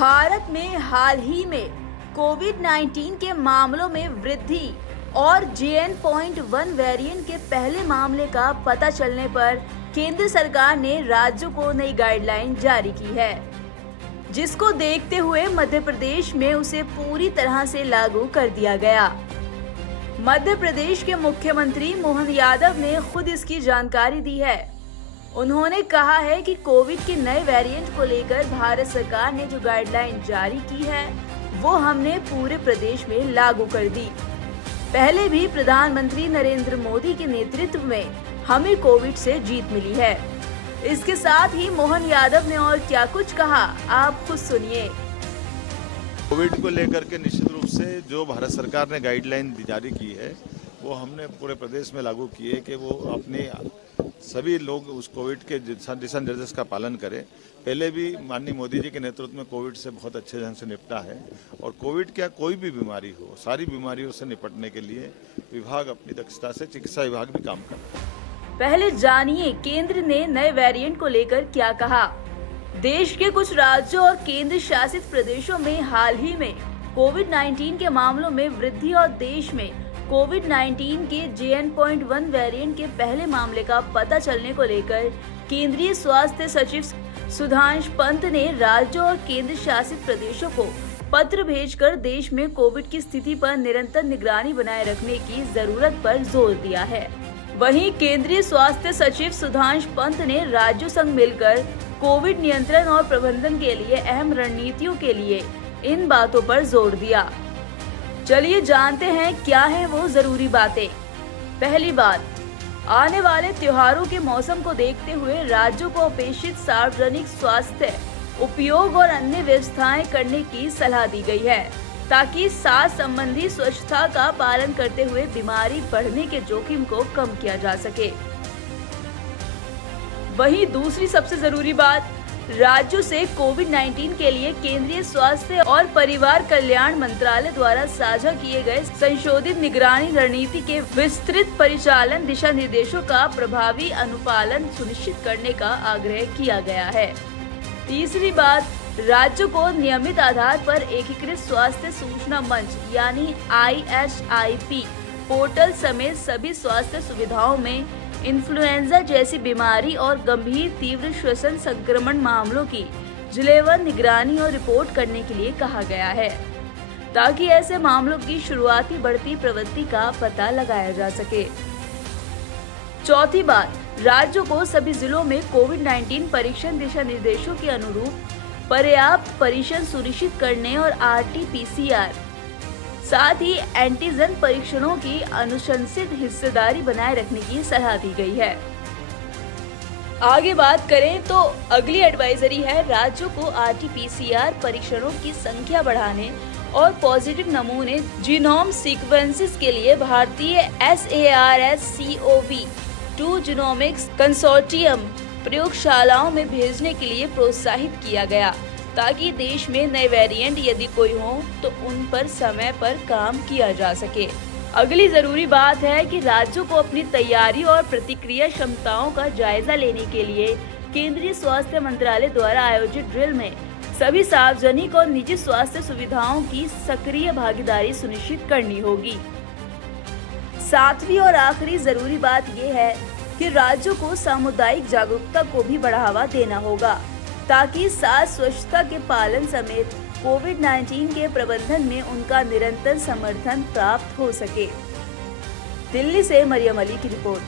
भारत में हाल ही में कोविड-19 के मामलों में वृद्धि और JN.1 वेरिएंट के पहले मामले का पता चलने पर केंद्र सरकार ने राज्यों को नई गाइडलाइन जारी की है, जिसको देखते हुए मध्य प्रदेश में उसे पूरी तरह से लागू कर दिया गया। मध्य प्रदेश के मुख्यमंत्री मोहन यादव ने खुद इसकी जानकारी दी है। उन्होंने कहा है कि कोविड के नए वेरिएंट को लेकर भारत सरकार ने जो गाइडलाइन जारी की है वो हमने पूरे प्रदेश में लागू कर दी। पहले भी प्रधानमंत्री नरेंद्र मोदी के नेतृत्व में हमें कोविड से जीत मिली है। इसके साथ ही मोहन यादव ने और क्या कुछ कहा, आप खुद सुनिए। कोविड को लेकर के निश्चित रूप से जो भारत सरकार ने गाइडलाइन जारी की है वो हमने पूरे प्रदेश में लागू की है कि वो अपने सभी लोग उस कोविड के दिशा निर्देश का पालन करें। पहले भी माननीय मोदी जी के नेतृत्व में कोविड से बहुत अच्छे ढंग से निपटा है और कोविड क्या कोई भी बीमारी हो, सारी बीमारियों से निपटने के लिए विभाग अपनी दक्षता से चिकित्सा विभाग भी काम कर रहा है। पहले जानिए केंद्र ने नए वेरिएंट को लेकर क्या कहा। देश के कुछ राज्यों और केंद्र शासित प्रदेशों में हाल ही में कोविड-19 के मामलों में वृद्धि और देश में कोविड-19 के JN.1 वेरिएंट के पहले मामले का पता चलने को लेकर केंद्रीय स्वास्थ्य सचिव सुधांशु पंत ने राज्यों और केंद्र शासित प्रदेशों को पत्र भेजकर देश में कोविड की स्थिति पर निरंतर निगरानी बनाए रखने की जरूरत पर जोर दिया है। वहीं केंद्रीय स्वास्थ्य सचिव सुधांशु पंत ने राज्यों संग मिलकर कोविड नियंत्रण और प्रबंधन के लिए अहम रणनीतियों के लिए इन बातों पर जोर दिया। चलिए जानते हैं क्या है वो जरूरी बातें। पहली बात, आने वाले त्योहारों के मौसम को देखते हुए राज्यों को अपेक्षित सार्वजनिक स्वास्थ्य उपयोग और अन्य व्यवस्थाएं करने की सलाह दी गई है, ताकि सांस संबंधी स्वच्छता का पालन करते हुए बीमारी बढ़ने के जोखिम को कम किया जा सके। वहीं दूसरी सबसे जरूरी बात, राज्यों से कोविड-19 के लिए केंद्रीय स्वास्थ्य और परिवार कल्याण मंत्रालय द्वारा साझा किए गए संशोधित निगरानी रणनीति के विस्तृत परिचालन दिशा निर्देशों का प्रभावी अनुपालन सुनिश्चित करने का आग्रह किया गया है। तीसरी बात, राज्यों को नियमित आधार पर एकीकृत स्वास्थ्य सूचना मंच यानी ISIP पोर्टल समेत सभी स्वास्थ्य सुविधाओं में इन्फ्लुएंजा जैसी बीमारी और गंभीर तीव्र श्वसन संक्रमण मामलों की जिलेवार निगरानी और रिपोर्ट करने के लिए कहा गया है, ताकि ऐसे मामलों की शुरुआती बढ़ती प्रवृत्ति का पता लगाया जा सके। चौथी बात, राज्यों को सभी जिलों में कोविड-19 परीक्षण दिशा निर्देशों के अनुरूप पर्याप्त परीक्षण सुनिश्चित करने और RT-PCR साथ ही एंटीजन परीक्षणों की अनुशंसित हिस्सेदारी बनाए रखने की सलाह दी गई है। आगे बात करें तो अगली एडवाइजरी है राज्यों को RT-PCR परीक्षणों की संख्या बढ़ाने और पॉजिटिव नमूने जीनोम सीक्वेंसेस के लिए भारतीय SARS-CoV-2 जीनोमिक्स कंसोर्टियम प्रयोगशालाओं में भेजने के लिए प्रोत्साहित किया गया, ताकि देश में नए वेरिएंट यदि कोई हो तो उन पर समय पर काम किया जा सके। अगली जरूरी बात है कि राज्यों को अपनी तैयारी और प्रतिक्रिया क्षमताओं का जायजा लेने के लिए केंद्रीय स्वास्थ्य मंत्रालय द्वारा आयोजित ड्रिल में सभी सार्वजनिक और निजी स्वास्थ्य सुविधाओं की सक्रिय भागीदारी सुनिश्चित करनी होगी। सातवीं और आखिरी जरूरी बात यह है कि राज्यों को सामुदायिक जागरूकता को भी बढ़ावा देना होगा, ताकि सांस स्वच्छता के पालन समेत कोविड-19 के प्रबंधन में उनका निरंतर समर्थन प्राप्त हो सके। दिल्ली से मरियम अली की रिपोर्ट।